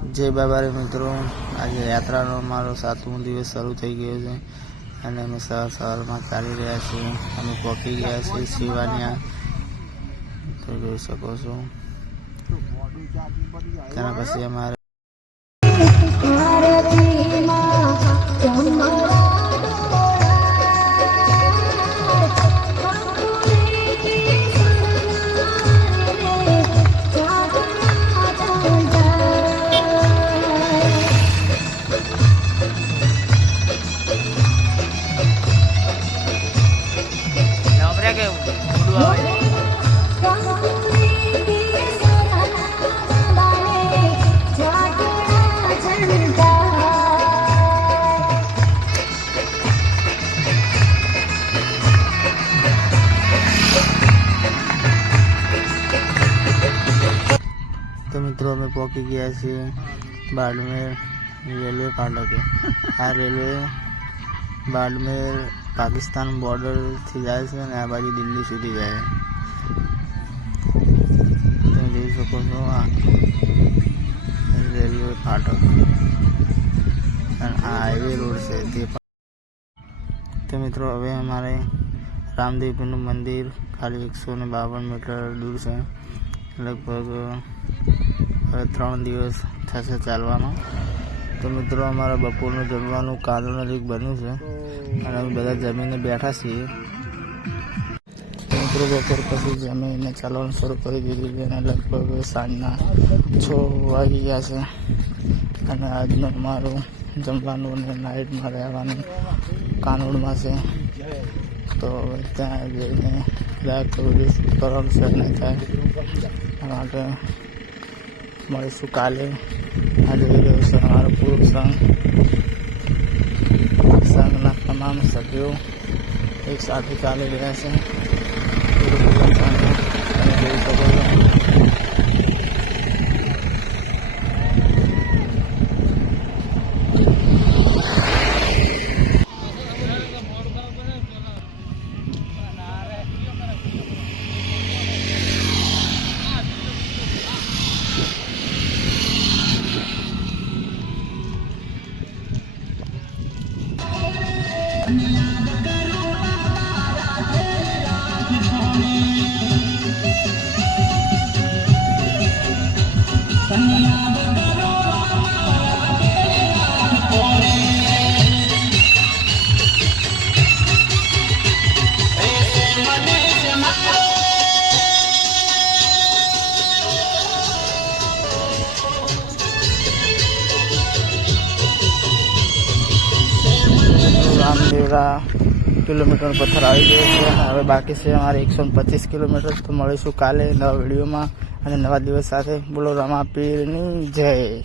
જય બાબારે મિત્રો. આજે યાત્રાનો અમારો સાતમો દિવસ શરૂ થઈ ગયો છે અને અમે સવાર સવારમાં ચાલી રહ્યા છીએ. અમે પહોંચી ગયા છીએ શિવાનિયા તો જોઈ શકો છો. તેના પછી અમારે તો મિત્રો અમે પહોંચી ગયા છીએ બાડમેર રેલવે ફાટકે આ રેલવે બાડમેર પાકિસ્તાન બોર્ડરથી જાય છે અને આ બાજુ દિલ્હી સુધી જાય તમે જોઈ શકો છો આ રેલવે ફાટક. અને આ હાઈવે રોડ છે તે. તો મિત્રો, હવે અમારે રામદેવપીનું મંદિર ખાલી એકસો ને બાવન મીટર દૂર છે. લગભગ હવે ત્રણ દિવસ થશે ચાલવામાં. તો મિત્રો, અમારા બપોરનું જમવાનું કાંદો નજીક બન્યું છે. અને અમે બધા જમીને બેઠા છીએ. મિત્રો, બપોર પછી જમીને ચાલવાનું શરૂ કરી દીધું છે અને લગભગ સાંજના છ વાગી ગયા છે. અને આજનું અમારું જમવાનું અને નાઇટમાં રહેવાનું કાનોડમાં છે. તો ત્યાં જઈને કદાચ કરવાનું સર નહીં થાય માટે મળીશું કાલે. આ જોઈ રહ્યો છે સંઘ. સંઘના તમામ સભ્યો એક સાથે ચાલી રહ્યા છે. Thank you. રામદેવરા કિલોમીટર પથ્થર આવી ગયો છે. હવે બાકી છે અમારે એકસો પચીસ કિલોમીટર. તો મળીશું કાલે નવા વિડીયોમાં. અને નવા દિવસ સાથે. બોલો રમા પીરની જય.